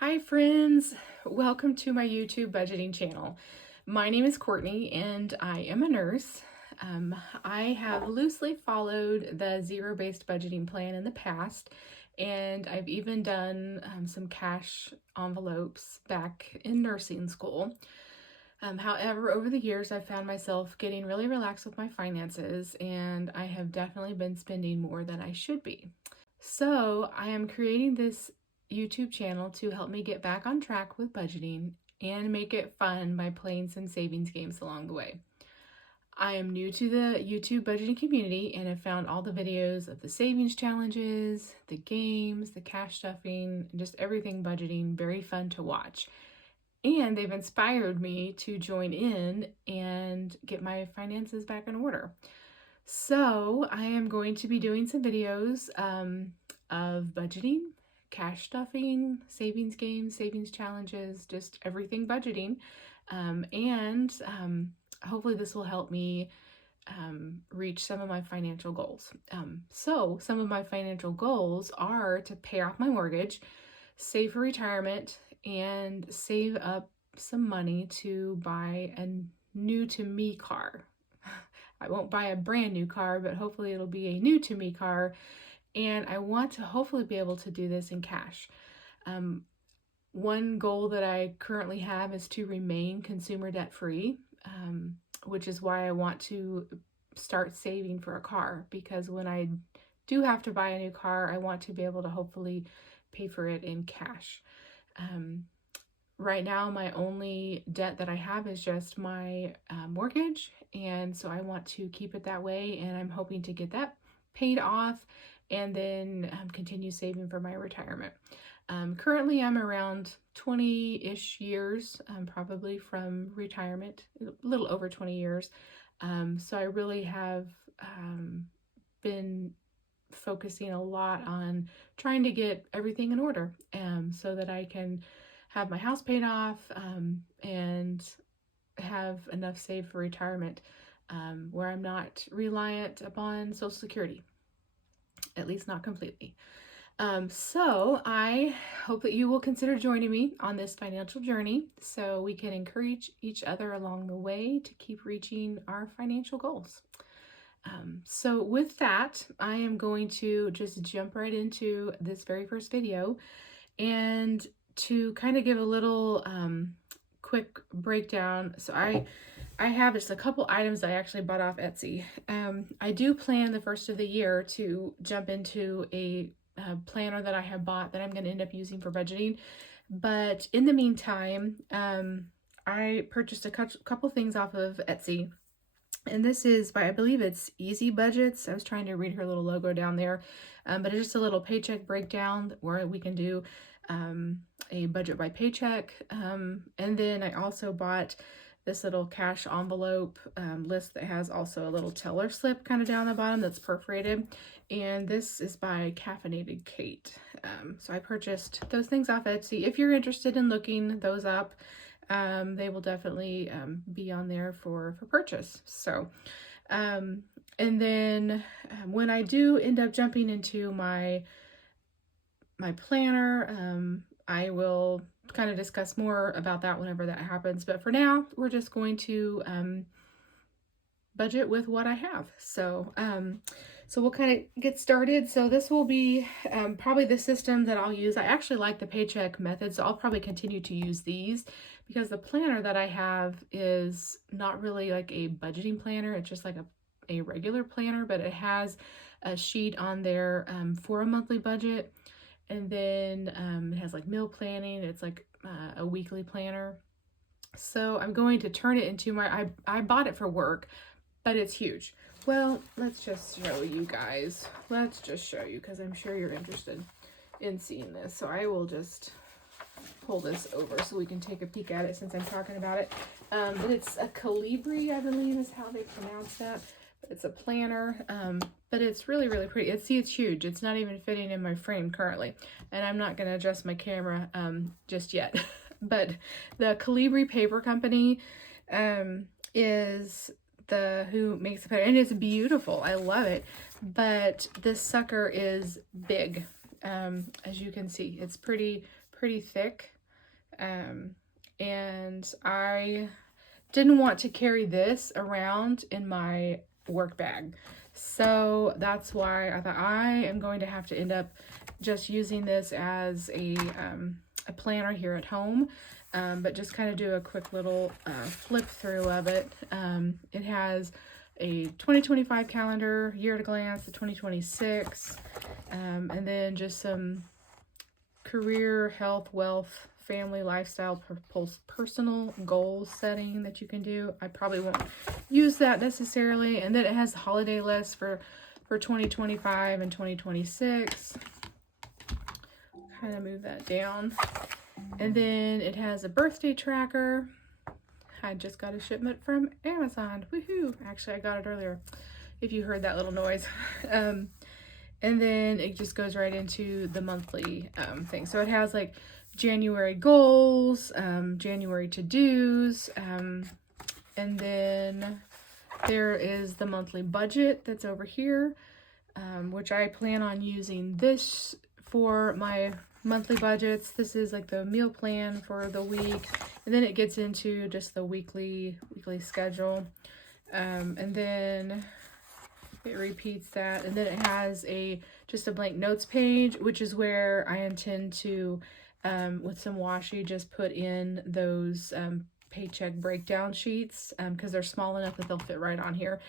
Hi friends, welcome to my YouTube budgeting channel. My name is Courtney and I am a nurse. I have loosely followed the zero-based budgeting plan in the past, and I've even done some cash envelopes back in nursing school. However, over the years, I've found myself getting really relaxed with my finances, and I have definitely been spending more than I should be. So I am creating this YouTube channel to help me get back on track with budgeting and make it fun by playing some savings games along the way. I am new to the YouTube budgeting community and have found all the videos of the savings challenges, the games, the cash stuffing, and just everything budgeting very fun to watch. And they've inspired me to join in and get my finances back in order. So I am going to be doing some videos of budgeting, cash stuffing, savings games, savings challenges, just everything budgeting. And hopefully this will help me reach some of my financial goals. So some of my financial goals are to pay off my mortgage, save for retirement, and save up some money to buy a new to me car. I won't buy a brand new car, but hopefully it'll be a new to me car. And I want to hopefully be able to do this in cash. One goal that I currently have is to remain consumer debt free, which is why I want to start saving for a car, because when I do have to buy a new car, I want to be able to hopefully pay for it in cash. Right now, my only debt that I have is just my mortgage, and so I want to keep it that way, and I'm hoping to get that paid off and then continue saving for my retirement. Currently, I'm around 20-ish years, probably from retirement, a little over 20 years. So I really have been focusing a lot on trying to get everything in order so that I can have my house paid off and have enough saved for retirement where I'm not reliant upon Social Security, at least not completely. So I hope that you will consider joining me on this financial journey so we can encourage each other along the way to keep reaching our financial goals. So with that, I am going to just jump right into this very first video, and to kind of give a little quick breakdown. So I have just a couple items I actually bought off Etsy. I do plan the first of the year to jump into a planner that I have bought that I'm going to end up using for budgeting. But in the meantime, I purchased a couple things off of Etsy. And this is by, I believe it's Easy Budgets. I was trying to read her little logo down there. But it's just a little paycheck breakdown where we can do a budget by paycheck. And then I also bought this little cash envelope list that has also a little teller slip kind of down the bottom that's perforated. And this is by Caffeinated Kate. So I purchased those things off Etsy. If you're interested in looking those up, they will definitely be on there for purchase. So, and then when I do end up jumping into my planner, I will kind of discuss more about that whenever that happens. But for now, we're just going to budget with what I have. So, so we'll kind of get started. So this will be probably the system that I'll use. I actually like the paycheck method, so I'll probably continue to use these, because the planner that I have is not really like a budgeting planner. It's just like a regular planner, but it has a sheet on there for a monthly budget. And then it has like meal planning. It's like a weekly planner. So I'm going to turn it into my, I bought it for work, but it's huge. Well, let's just show you guys. Let's just show you, because I'm sure you're interested in seeing this. So I will just pull this over so we can take a peek at it since I'm talking about it. But it's a Calibri, I believe is how they pronounce that. It's a planner, but it's really, really pretty. See, it's huge. It's not even fitting in my frame currently, and I'm not going to adjust my camera just yet. But the Calibri Paper Company is who makes the paper, and it's beautiful. I love it. But this sucker is big, as you can see. It's pretty pretty thick. And I didn't want to carry this around in my work bag. So that's why I thought I am going to have to end up just using this as a planner here at home. But just kind of do a quick little flip through of it. It has a 2025 calendar, year at a glance, the 2026, and then just some career, health, wealth, family, lifestyle, personal goal setting that you can do. I probably won't use that necessarily. And then it has the holiday list for 2025 and 2026. Kind of move that down. And then it has a birthday tracker. I just got a shipment from Amazon. Woohoo! Actually, I got it earlier, if you heard that little noise. And then it just goes right into the monthly thing. So it has like January goals, January to-dos, and then there is the monthly budget that's over here, which I plan on using this for my monthly budgets. This is like the meal plan for the week, and then it gets into just the weekly schedule, and then it repeats that, and then it has just a blank notes page, which is where I intend to with some washi just put in those paycheck breakdown sheets, because they're small enough that they'll fit right on here.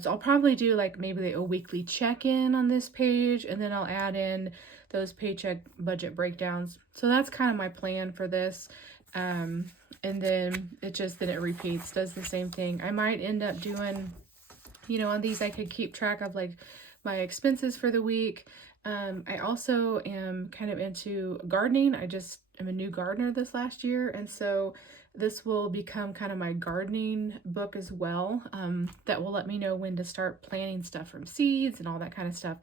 So I'll probably do like maybe a weekly check-in on this page, and then I'll add in those paycheck budget breakdowns. So that's kind of my plan for this. And then it repeats, does the same thing. I might end up doing, on these I could keep track of like my expenses for the week. I also am kind of into gardening. I just am a new gardener this last year, and so this will become kind of my gardening book as well. That will let me know when to start planting stuff from seeds and all that kind of stuff.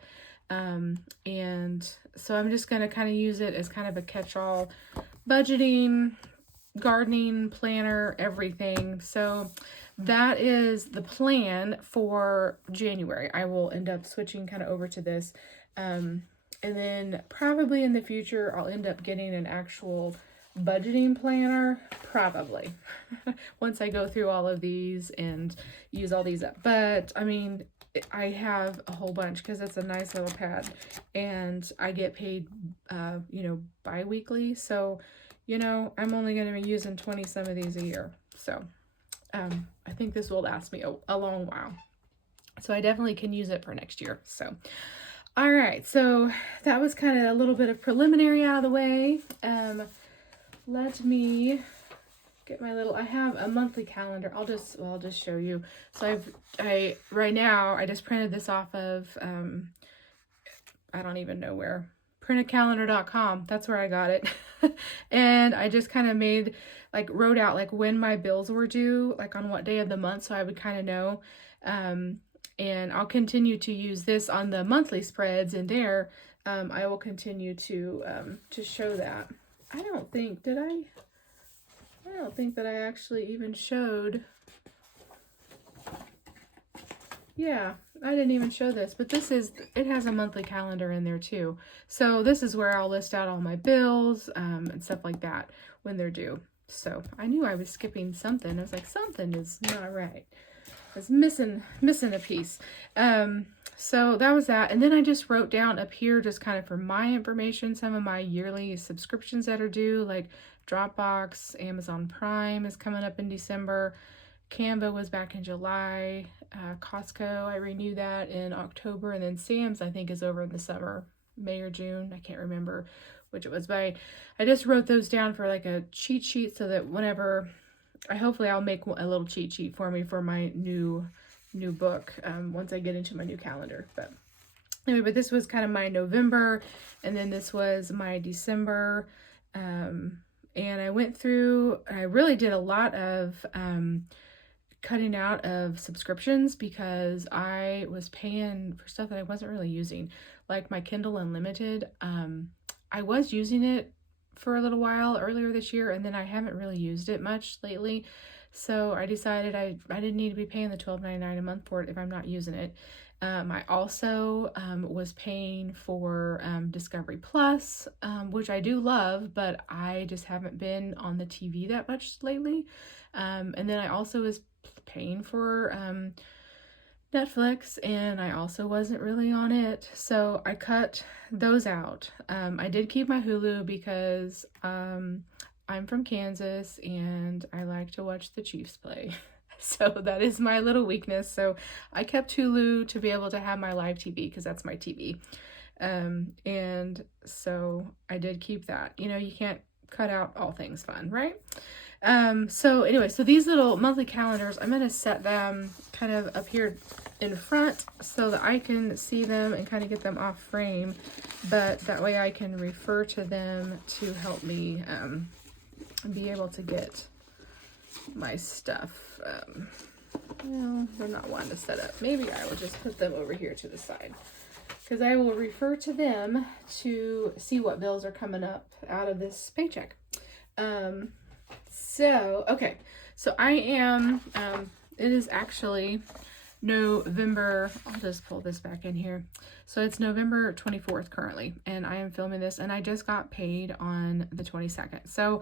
And so I'm just going to kind of use it as kind of a catch-all budgeting, gardening, planner, everything. So that is the plan for January. I will end up switching kind of over to this. And then probably in the future, I'll end up getting an actual budgeting planner, probably, once I go through all of these and use all these up. But I mean, I have a whole bunch because it's a nice little pad, and I get paid, bi-weekly. So, I'm only going to be using 20 some of these a year. So, I think this will last me a long while. So I definitely can use it for next year. So, all right. So that was kind of a little bit of preliminary out of the way. Let me get my I have a monthly calendar. I'll just show you. So right now I just printed this off of, I don't even know where, printacalendar.com. That's where I got it. And I just kind of wrote out like when my bills were due, like on what day of the month, so I would kind of know. And I'll continue to use this on the monthly spreads, and there I will continue to show that. I don't think that I actually even showed. Yeah, I didn't even show this, but it has a monthly calendar in there too. So this is where I'll list out all my bills and stuff like that when they're due. So I knew I was skipping something. I was like, something is not right. I was missing a piece. So that was that. And then I just wrote down up here, just kind of for my information, some of my yearly subscriptions that are due, like Dropbox, Amazon Prime is coming up in December. Canva was back in July. Costco, I renewed that in October. And then Sam's, I think, is over in the summer, May or June. I can't remember which it was by. I just wrote those down for like a cheat sheet so that whenever, hopefully I'll make a little cheat sheet for me for my new book once I get into my new calendar. But anyway, but this was kind of my November, and then this was my December. And I went through, I really did a lot of cutting out of subscriptions because I was paying for stuff that I wasn't really using, like my Kindle Unlimited. I was using it for a little while earlier this year, and then I haven't really used it much lately. So I decided I didn't need to be paying the $12.99 a month for it if I'm not using it. I also was paying for Discovery Plus, which I do love, but I just haven't been on the TV that much lately. And then I also was paying for Netflix, and I also wasn't really on it, so I cut those out. I did keep my Hulu because I'm from Kansas and I like to watch the Chiefs play. So that is my little weakness. So I kept Hulu to be able to have my live TV because that's my TV. And so I did keep that. You know, you can't cut out all things fun, right? So anyway, so these little monthly calendars, I'm going to set them kind of up here in front so that I can see them and kind of get them off frame, but that way I can refer to them to help me be able to get my stuff. Well, they're not wanting to set up. Maybe I will just put them over here to the side because I will refer to them to see what bills are coming up out of this paycheck. Okay, so I am, it is actually November, I'll just pull this back in here. So it's November 24th currently, and I am filming this, and I just got paid on the 22nd. So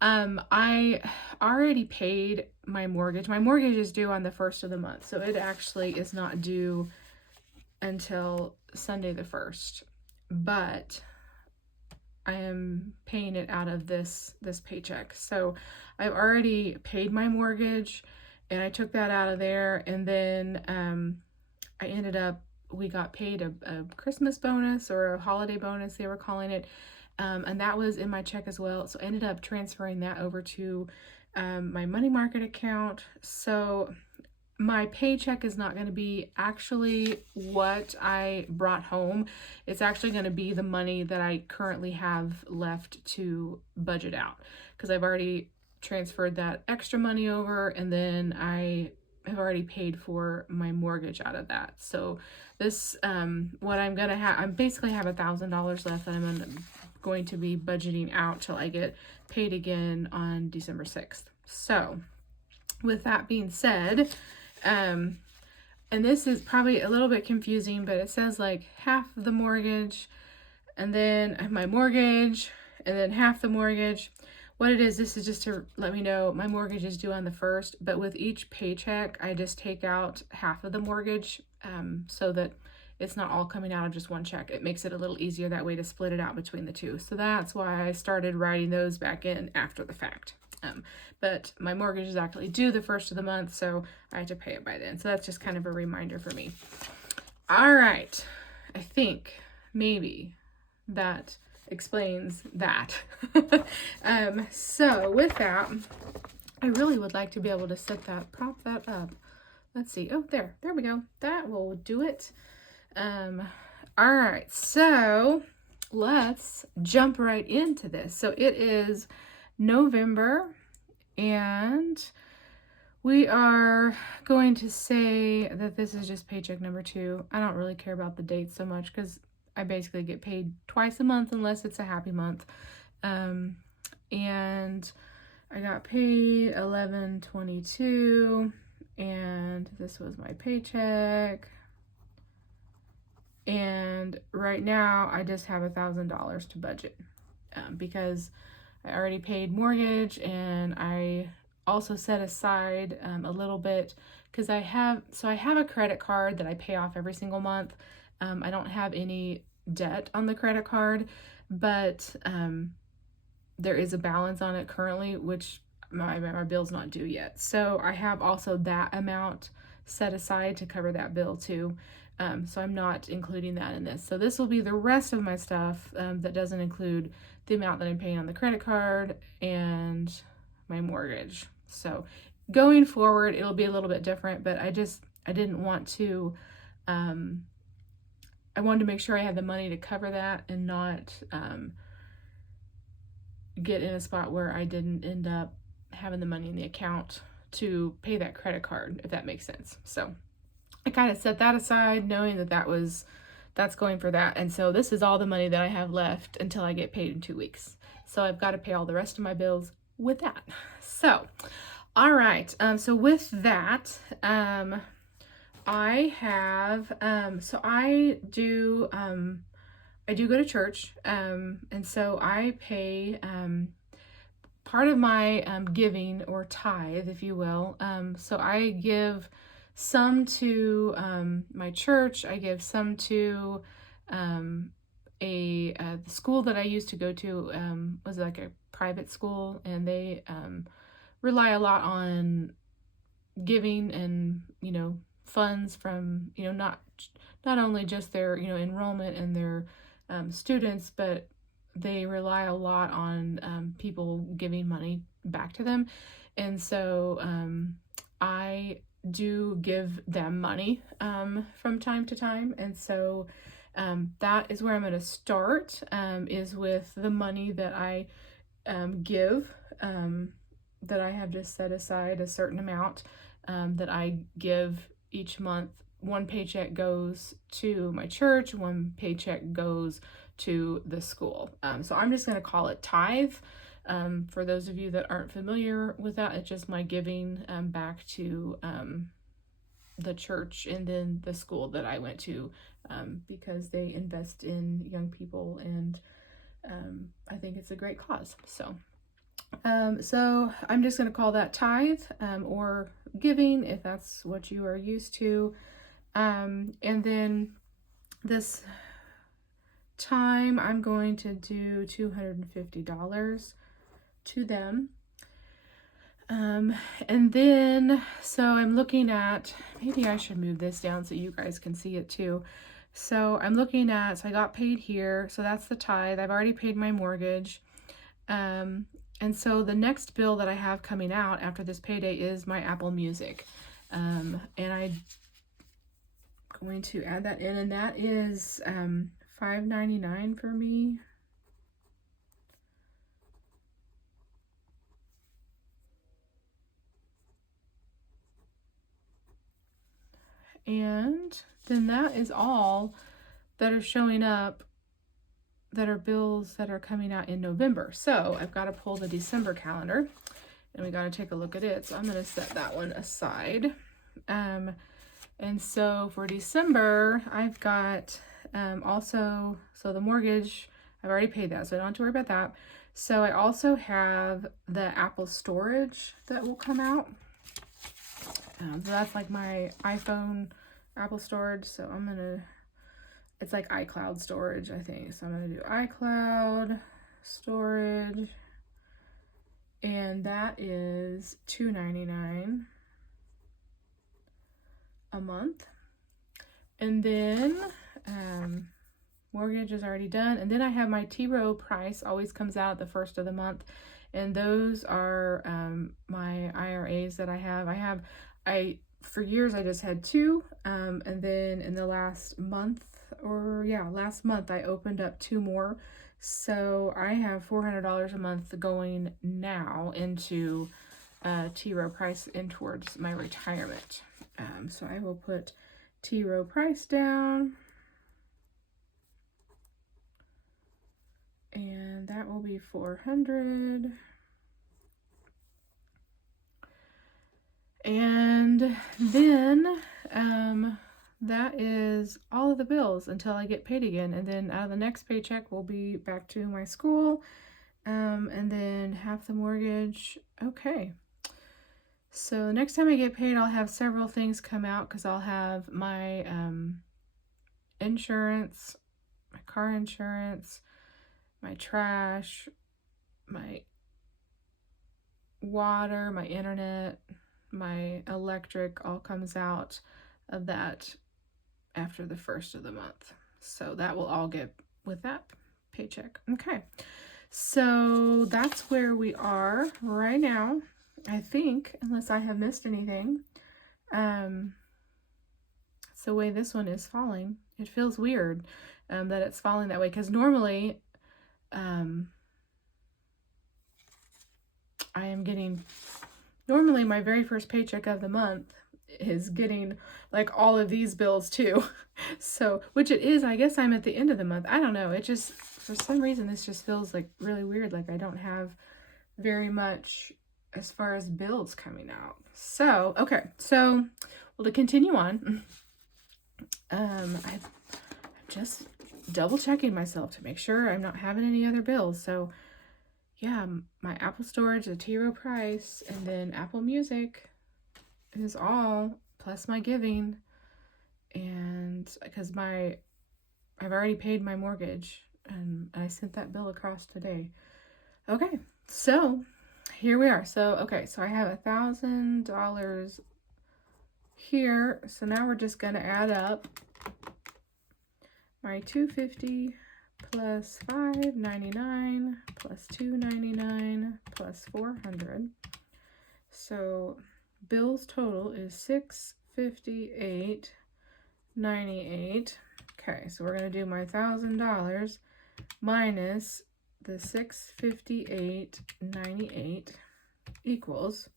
I already paid my mortgage. My mortgage is due on the 1st of the month, so it actually is not due until Sunday the 1st, but I am paying it out of this paycheck. So I've already paid my mortgage, and I took that out of there, and then I ended up, we got paid a Christmas bonus or a holiday bonus, they were calling it, and that was in my check as well. So I ended up transferring that over to my money market account. So my paycheck is not going to be actually what I brought home. It's actually going to be the money that I currently have left to budget out, because I've already transferred that extra money over, and then I have already paid for my mortgage out of that. So this, what I'm going to have, I basically have $1,000 left that I'm going to be budgeting out till I get paid again on December 6th. So with that being said, and this is probably a little bit confusing, but it says like half the mortgage, and then my mortgage, and then half the mortgage. What it is, this is just to let me know my mortgage is due on the 1st, but with each paycheck, I just take out half of the mortgage, so that it's not all coming out of just one check. It makes it a little easier that way to split it out between the two. So that's why I started writing those back in after the fact. But my mortgage is actually due the 1st of the month, so I have to pay it by then. So that's just kind of a reminder for me. All right, I think maybe that explains that. So with that, I really would like to be able to prop that up. Let's see. Oh, there we go. That will do it. All right, so let's jump right into this. So it is November, and we are going to say that this is just paycheck number 2. I don't really care about the dates so much because I basically get paid twice a month unless it's a happy month. And I got paid 11/22, and this was my paycheck. And right now I just have $1,000 to budget, because I already paid mortgage, and I also set aside a little bit because I have a credit card that I pay off every single month. I don't have any debt on the credit card, but there is a balance on it currently, which my bill's not due yet. So I have also that amount set aside to cover that bill too. So I'm not including that in this. So this will be the rest of my stuff that doesn't include the amount that I'm paying on the credit card and my mortgage. So going forward, it'll be a little bit different, but I didn't want to, I wanted to make sure I had the money to cover that and not get in a spot where I didn't end up having the money in the account to pay that credit card, if that makes sense. So I kind of set that aside knowing that that's going for that. And so this is all the money that I have left until I get paid in 2 weeks. So I've got to pay all the rest of my bills with that. So, all right. So with that, I have, so I do go to church, and so I pay, part of my giving or tithe, if you will. So I give some to my church. I give some to um, the school that I used to go to was like a private school, and they rely a lot on giving and funds from not only just their enrollment and their students, but they rely a lot on people giving money back to them. And so I do give them money from time to time. And so that is where I'm going to start, is with the money that I give, that I have just set aside a certain amount that I give each month. One paycheck goes to my church, one paycheck goes to the school. So I'm just going to call it tithe. For those of you that aren't familiar with that, it's just my giving back to the church and then the school that I went to, because they invest in young people, and I think it's a great cause. So I'm just going to call that tithe, or giving, if that's what you are used to. And then this time I'm going to do $250 to them. And then, so I'm looking at, maybe I should move this down so you guys can see it too. So I'm looking at, so I got paid here. So that's the tithe. I've already paid my mortgage. And so the next bill that I have coming out after this payday is my Apple Music. And I'm going to add that in, and that is $5.99 for me. And then that is all that are showing up that are bills that are coming out in November. So I've got to pull the December calendar, and we got to take a look at it. So I'm going to set that one aside. And so for December, I've got also, so the mortgage, I've already paid that, so I don't have to worry about that. So I also have the Apple storage that will come out. So that's like my iPhone Apple storage. So I'm going to, it's like iCloud storage, I think. So I'm going to do iCloud storage, and that is $2.99 a month. And then mortgage is already done. And then I have my T Row price, always comes out the first of the month. And those are my IRAs that I have. For years I just had two. And then in the last month, I opened up two more. So I have $400 a month going now into T Row price and towards my retirement. So I will put T Row price down, and that will be $400. And then that is all of the bills until I get paid again. And then out of the next paycheck will be back to my school, and then half the mortgage. Okay. So the next time I get paid, I'll have several things come out, because I'll have my insurance, my car insurance, my trash, my water, my internet, my electric, all comes out of that after the first of the month. So that will all get with that paycheck. Okay. So that's where we are right now, I think, unless I have missed anything. It's the way this one is falling. It feels weird that it's falling that way, because normally my very first paycheck of the month is getting like all of these bills too. So, which it is, I guess I'm at the end of the month. I don't know. It just, for some reason, this just feels like really weird. Like I don't have very much as far as bills coming out. So, okay. So Well, to continue on, I'm just double checking myself to make sure I'm not having any other bills. So yeah, my Apple storage at T Rowe price, and then Apple Music is all plus my giving, and because I've already paid my mortgage and I sent that bill across today. Okay, so here we are. So okay, so I have $1,000 here. So now we're just gonna add up my $250 plus $599 plus $299 plus $400. So bills total is $658.98. Okay, so we're gonna do my $1,000 minus the $658.98 equals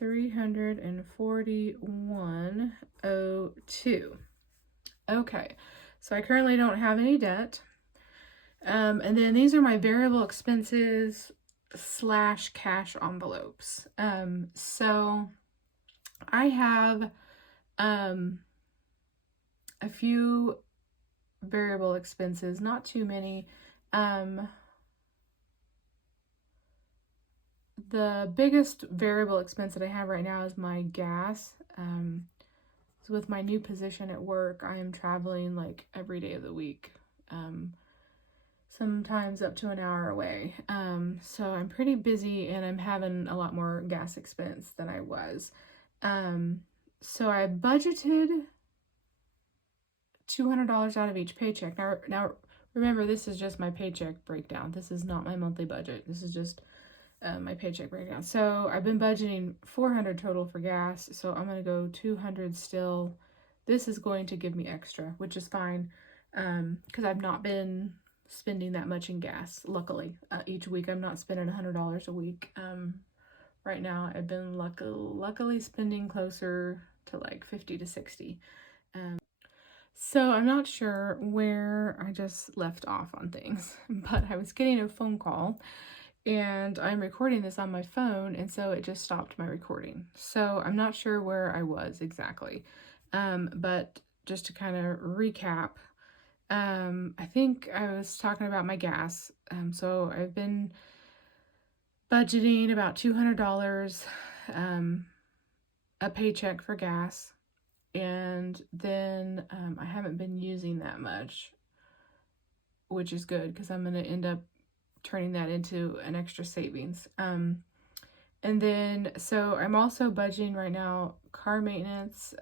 $341.02. Okay, so I currently don't have any debt. And then these are my variable expenses / cash envelopes. So I have a few variable expenses, not too many. The biggest variable expense that I have right now is my gas. So with my new position at work, I am traveling like every day of the week. Sometimes up to an hour away. So I'm pretty busy and I'm having a lot more gas expense than I was. So I budgeted $200 out of each paycheck. Now remember, this is just my paycheck breakdown. This is not my monthly budget. This is just my paycheck breakdown. So I've been budgeting $400 total for gas. So I'm going to go $200 still. This is going to give me extra, which is fine. Because I've not been spending that much in gas, luckily. Each week I'm not spending $100 a week. Right now I've been luckily spending closer to like 50 to 60. So I'm not sure where I just left off on things, but I was getting a phone call and I'm recording this on my phone, and so it just stopped my recording. So I'm not sure where I was exactly. But just to kind of recap, I think I was talking about my gas. So I've been budgeting about $200 a paycheck for gas, and then I haven't been using that much, which is good because I'm going to end up turning that into an extra savings. And then, so I'm also budgeting right now car maintenance.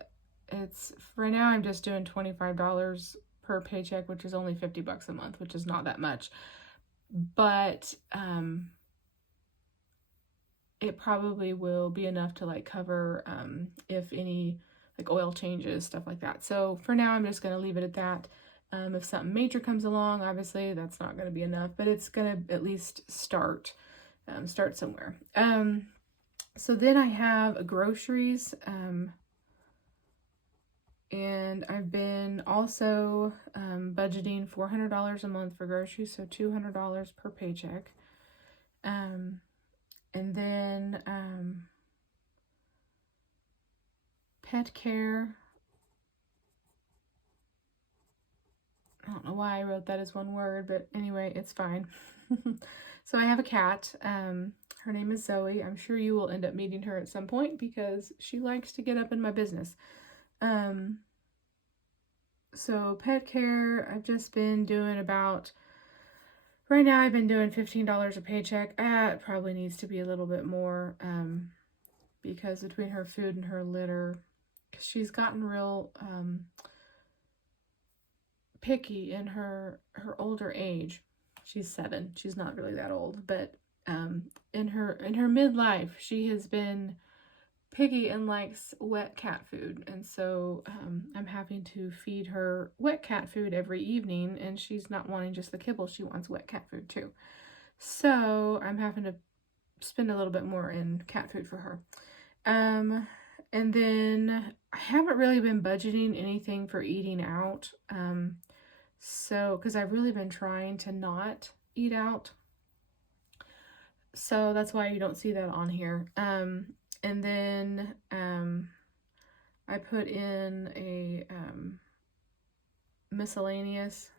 It's right now I'm just doing $25 per paycheck, which is only $50 a month, which is not that much. But it probably will be enough to like cover if any like oil changes, stuff like that. So for now, I'm just going to leave it at that. If something major comes along, obviously that's not going to be enough, but it's going to at least start somewhere. So then I have groceries, and I've been also budgeting $400 a month for groceries, so $200 per paycheck. And then pet care. I don't know why I wrote that as one word, but anyway, it's fine. So I have a cat. Her name is Zoe. I'm sure you will end up meeting her at some point because she likes to get up in my business. So pet care, I've just been doing about, right now I've been doing $15 a paycheck. It probably needs to be a little bit more because between her food and her litter, because she's gotten real picky in her older age. She's 7. She's not really that old, but in her midlife, she has been picky and likes wet cat food, and so I'm having to feed her wet cat food every evening, and she's not wanting just the kibble, she wants wet cat food too. So I'm having to spend a little bit more in cat food for her. And then I haven't really been budgeting anything for eating out. So, because I've really been trying to not eat out. So that's why you don't see that on here. And then I put in a miscellaneous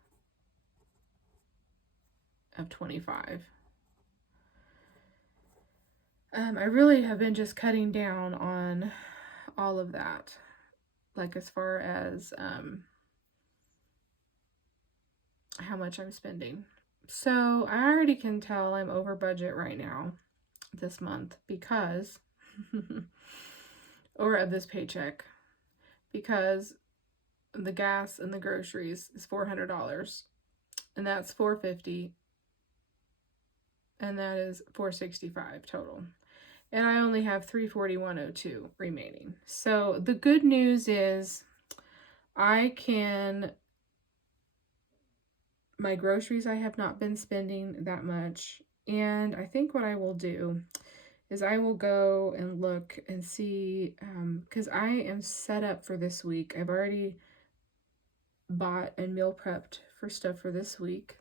of 25. I really have been just cutting down on all of that, like as far as how much I'm spending. So I already can tell I'm over budget right now this month because, or of this paycheck, because the gas and the groceries is $400, and that's $450, and that is $465 total. And I only have $341.02 remaining. So the good news is my groceries, I have not been spending that much. And I think what I will do is I will go and look and see, because I am set up for this week. I've already bought and meal prepped for stuff for this week.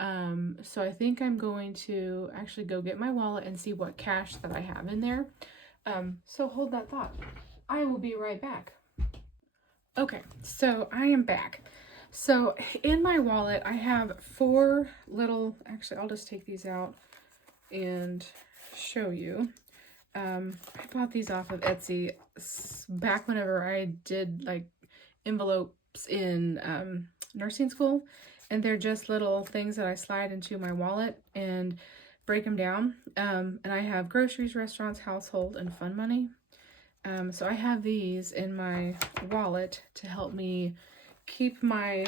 So I think I'm going to actually go get my wallet and see what cash that I have in there. So hold that thought. I will be right back. Okay, so I am back. So in my wallet, I have 4 little, actually, I'll just take these out and show you. I bought these off of Etsy back whenever I did like envelopes in nursing school. And they're just little things that I slide into my wallet and break them down. And I have groceries, restaurants, household, and fun money. So I have these in my wallet to help me keep my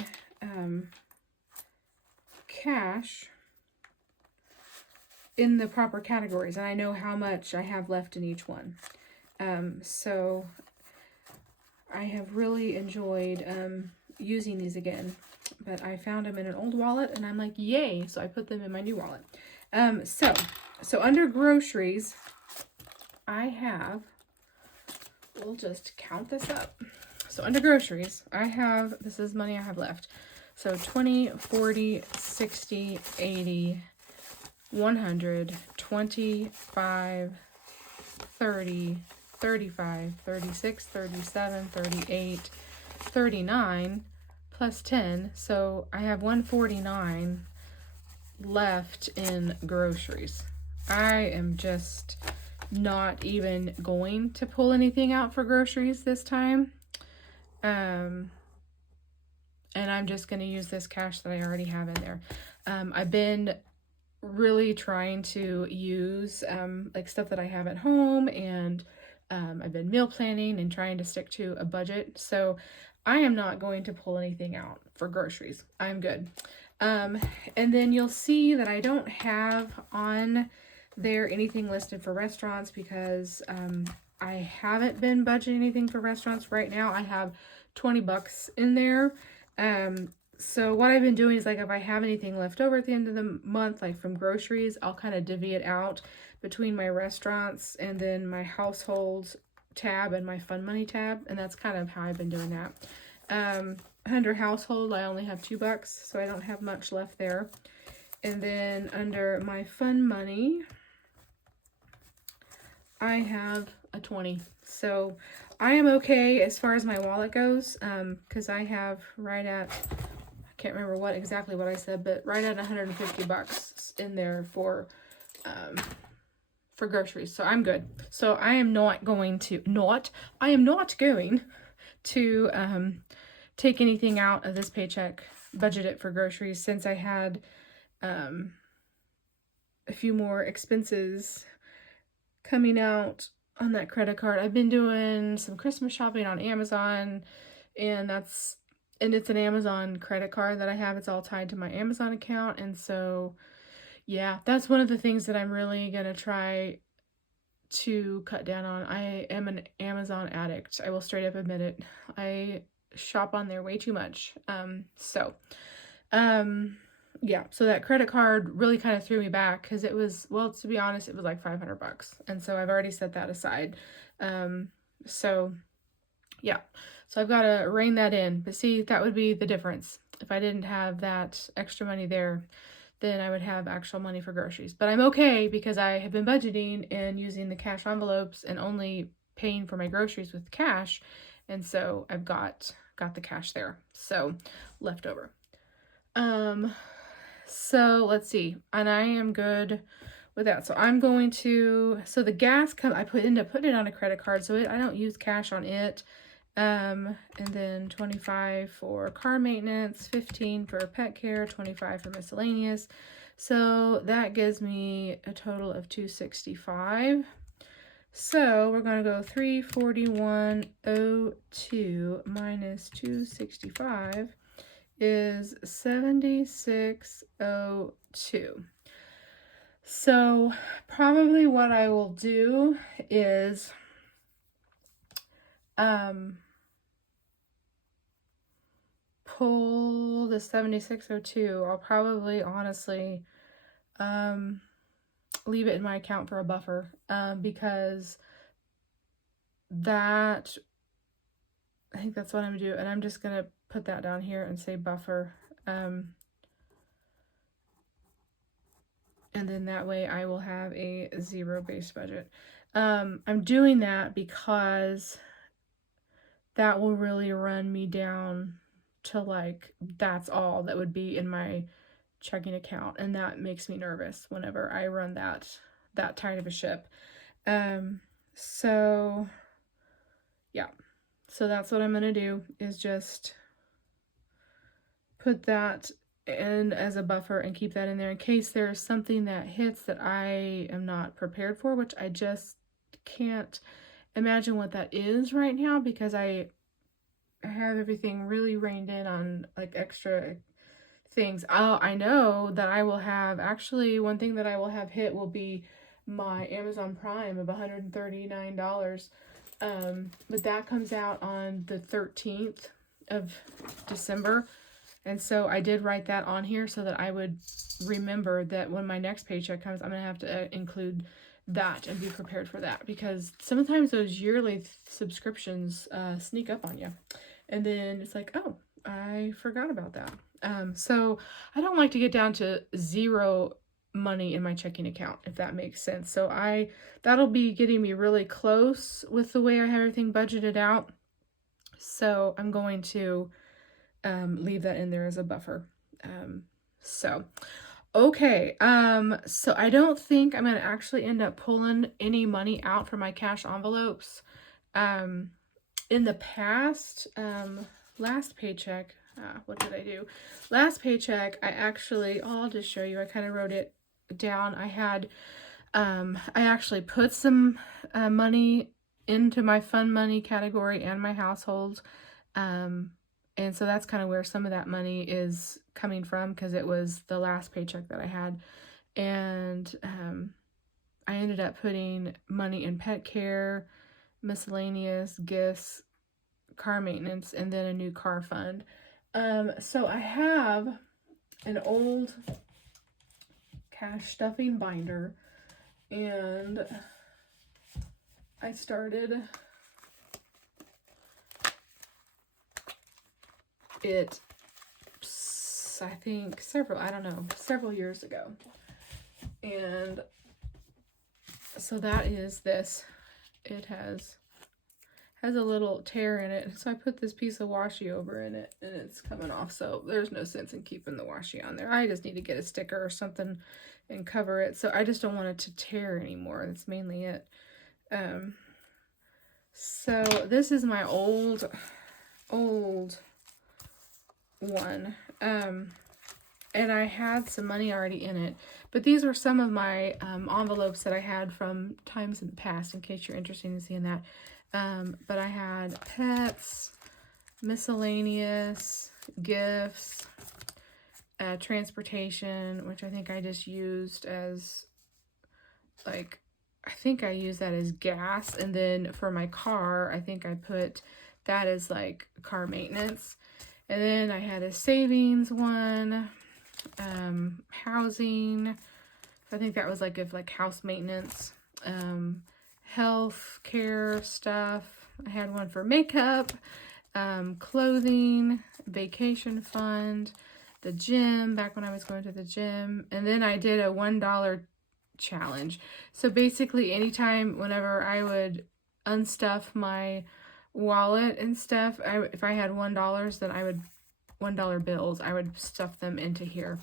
cash in the proper categories. And I know how much I have left in each one. So I have really enjoyed using these again. But I found them in an old wallet, and I'm like, yay! So I put them in my new wallet. So under groceries, I have, we'll just count this up. So under groceries, I have, this is money I have left. So 20, 40, 60, 80, 100, 25, 30, 35, 36, 37, 38, 39, plus 10, so I have 149 left in groceries. I am just not even going to pull anything out for groceries this time. And I'm just going to use this cash that I already have in there. I've been really trying to use like stuff that I have at home, and I've been meal planning and trying to stick to a budget. So I am not going to pull anything out for groceries. I'm good. And then you'll see that I don't have on there anything listed for restaurants because I haven't been budgeting anything for restaurants right now. I have $20 in there. So what I've been doing is, like, if I have anything left over at the end of the month, like from groceries, I'll kind of divvy it out between my restaurants and then my household tab and my fun money tab, and that's kind of how I've been doing that. Under household, I only have $2, so I don't have much left there. And then under my fun money, I have a 20. So I am okay as far as my wallet goes, because I have right at, I can't remember exactly what I said, but right at $150 in there for groceries. So I'm good. So I am not going to take anything out of this paycheck, budget it for groceries, since I had a few more expenses coming out on that credit card. I've been doing some Christmas shopping on Amazon, and it's an Amazon credit card that I have. It's all tied to my Amazon account, and so yeah, that's one of the things that I'm really gonna try to cut down on. I am an Amazon addict. I will straight up admit it. I shop on there way too much. Yeah, so that credit card really kind of threw me back because it was, well, to be honest, it was like $500. And so I've already set that aside. So yeah, so I've got to rein that in. But see, that would be the difference. If I didn't have that extra money there, then I would have actual money for groceries. But I'm okay because I have been budgeting and using the cash envelopes and only paying for my groceries with cash. And so I've got the cash there. So left over. So let's see. And I am good with that. So I'm going to, so the gas I end up putting it on a credit card. So I don't use cash on it. And then 25 for car maintenance, 15 for pet care, 25 for miscellaneous. So that gives me a total of 265. So we're going to go 341.02 minus 265 is 76.02. So probably what I will do is pull the 76.02. I'll probably honestly leave it in my account for a buffer, because that, I think that's what I'm gonna do. And I'm just gonna put that down here and say buffer. And then that way I will have a zero-based budget. I'm doing that because that will really run me down to like, that's all that would be in my checking account. And that makes me nervous whenever I run that tight of a ship. So yeah, so that's what I'm going to do, is just put that in as a buffer and keep that in there in case there's something that hits that I am not prepared for, which I just can't imagine what that is right now, because I have everything really reined in on like extra things. I know that I will have, actually one thing that I will have hit will be my Amazon Prime of $139. But that comes out on the 13th of December. And so I did write that on here so that I would remember that when my next paycheck comes, I'm going to have to include that and be prepared for that, because sometimes those yearly subscriptions sneak up on you. And then it's like, oh, I forgot about that. So I don't like to get down to zero money in my checking account, if that makes sense. So that'll be getting me really close with the way I have everything budgeted out. So I'm going to leave that in there as a buffer. Okay. So I don't think I'm going to actually end up pulling any money out from my cash envelopes. In the past, last paycheck, what did I do? Last paycheck, I'll just show you, I kind of wrote it down. I actually put some money into my fun money category and my household. And so that's kind of where some of that money is coming from, because it was the last paycheck that I had. And I ended up putting money in pet care, miscellaneous, gifts, car maintenance, and then a new car fund. So I have an old cash stuffing binder, and I started it, I think several years ago. And so that is this. It has a little tear in it, so I put this piece of washi over in it, and it's coming off, so there's no sense in keeping the washi on there. I just need to get a sticker or something and cover it, so I just don't want it to tear anymore. That's mainly it. So this is my old one, and I had some money already in it, but these were some of my envelopes that I had from times in the past, in case you're interested in seeing that. But I had pets, miscellaneous, gifts, transportation, which I think I just used as, like, I think I used that as gas. And then for my car, I think I put that as, like, car maintenance. And then I had a savings one, housing. I think that was, like, if, like, house maintenance, health care stuff. I had one for makeup, clothing, vacation fund, the gym, back when I was going to the gym. And then I did a $1 challenge. So basically anytime, whenever I would unstuff my wallet and stuff, if I had $1, then I would $1 bills, I would stuff them into here.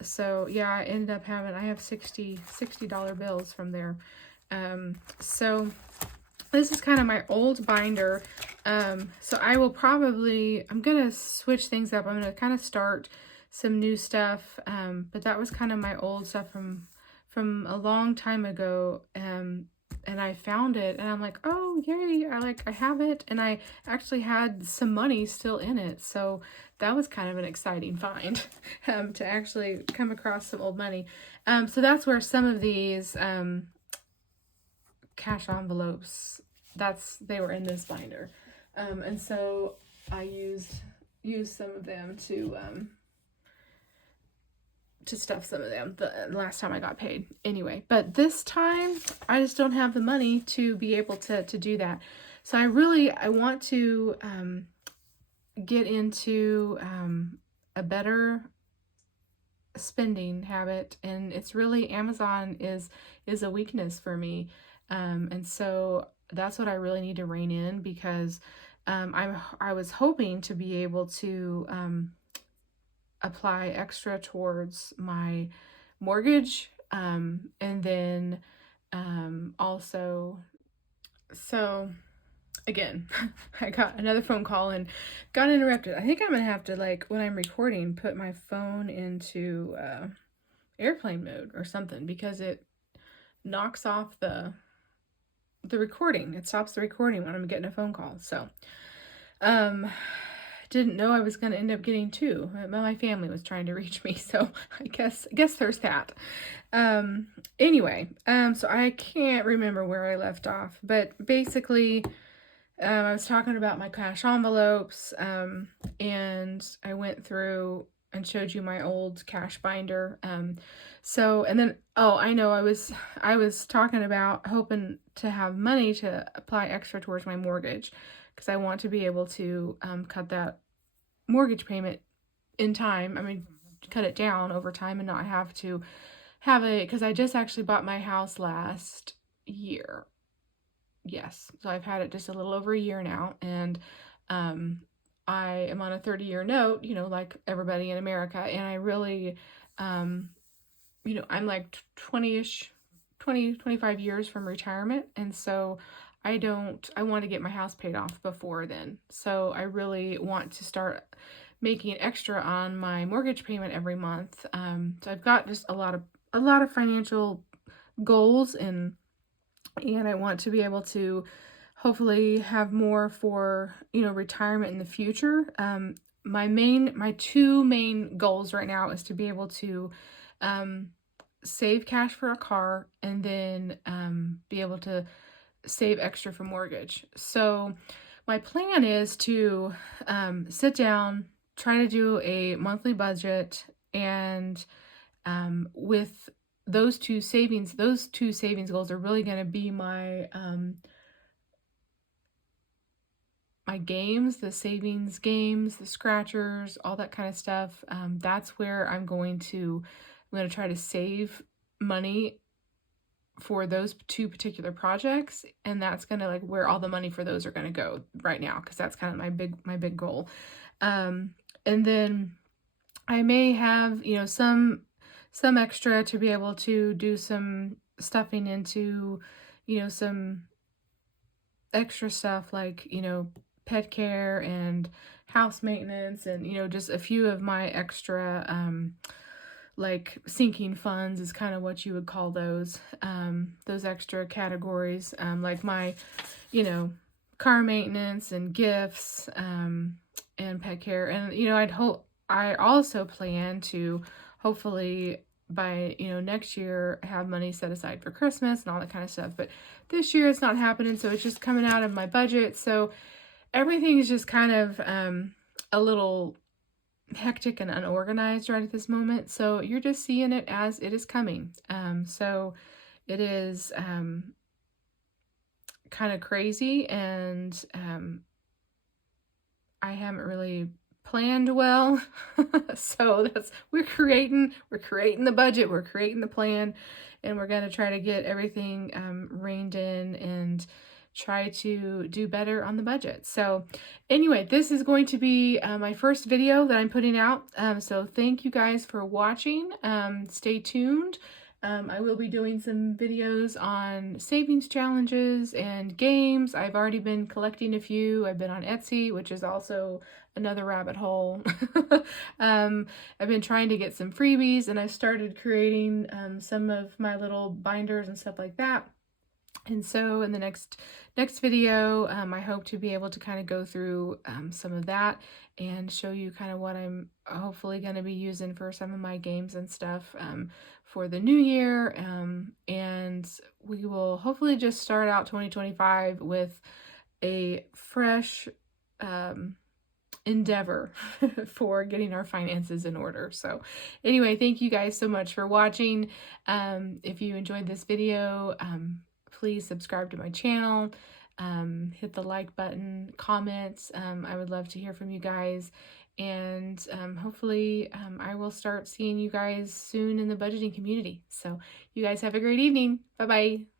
So yeah, I ended up having, I have $60 bills from there. So this is kind of my old binder. So I will probably, I'm going to switch things up. I'm going to kind of start some new stuff. But that was kind of my old stuff from a long time ago. And I found it and I'm like, oh, yay. I have it. And I actually had some money still in it. So that was kind of an exciting find, to actually come across some old money. So that's where some of these, cash envelopes, they were in this binder. And so I used some of them to stuff some of them the last time I got paid anyway. But this time I just don't have the money to be able to do that. So I want to get into a better spending habit, and it's really, Amazon is a weakness for me. And so that's what I really need to rein in, because I was hoping to be able to apply extra towards my mortgage, and then also, so again, I got another phone call and got interrupted. I think I'm gonna have to, like, when I'm recording, put my phone into airplane mode or something, because it knocks off the recording. It stops the recording when I'm getting a phone call. So didn't know I was going to end up getting two. My family was trying to reach me, so I guess there's that. Anyway, so I can't remember where I left off, but basically I was talking about my cash envelopes, and I went through and showed you my old cash binder. So, and then, oh, I know, I was talking about hoping to have money to apply extra towards my mortgage, because I want to be able to cut that mortgage payment in time. I mean, cut it down over time and not have to have it, because I just actually bought my house last year. Yes, so I've had it just a little over a year now, and I am on a 30-year note, like everybody in America, and I really, I'm like 25 years from retirement, and so I want to get my house paid off before then. So I really want to start making extra on my mortgage payment every month. So I've got just a lot of financial goals, and I want to be able to hopefully have more for, retirement in the future. My two main goals right now is to be able to save cash for a car, and then be able to save extra for mortgage. So my plan is to sit down, try to do a monthly budget, and with those two savings goals are really going to be my my games, the savings games, the scratchers, all that kind of stuff. That's where I'm going to try to save money for those two particular projects, and that's going to, like, where all the money for those are going to go right now, because that's kind of my big goal. And then I may have, some extra to be able to do some stuffing into, some extra stuff, like, pet care and house maintenance, and, just a few of my extra, like sinking funds is kind of what you would call those extra categories, like my, car maintenance and gifts, and pet care. And, I also plan to hopefully by, next year have money set aside for Christmas and all that kind of stuff. But this year it's not happening, so it's just coming out of my budget. So everything is just kind of a little hectic and unorganized right at this moment. So you're just seeing it as it is coming. So it is kind of crazy, and I haven't really planned well. So we're creating the budget, we're creating the plan, and we're going to try to get everything reined in and try to do better on the budget. So anyway, this is going to be my first video that I'm putting out. So thank you guys for watching. Stay tuned. I will be doing some videos on savings challenges and games. I've already been collecting a few. I've been on Etsy, which is also another rabbit hole. I've been trying to get some freebies, and I started creating some of my little binders and stuff like that. And so in the next video, I hope to be able to kind of go through some of that and show you kind of what I'm hopefully going to be using for some of my games and stuff for the new year. And we will hopefully just start out 2025 with a fresh endeavor for getting our finances in order. So anyway, thank you guys so much for watching. If you enjoyed this video, please subscribe to my channel, hit the like button, comments. I would love to hear from you guys. And hopefully I will start seeing you guys soon in the budgeting community. So you guys have a great evening. Bye-bye.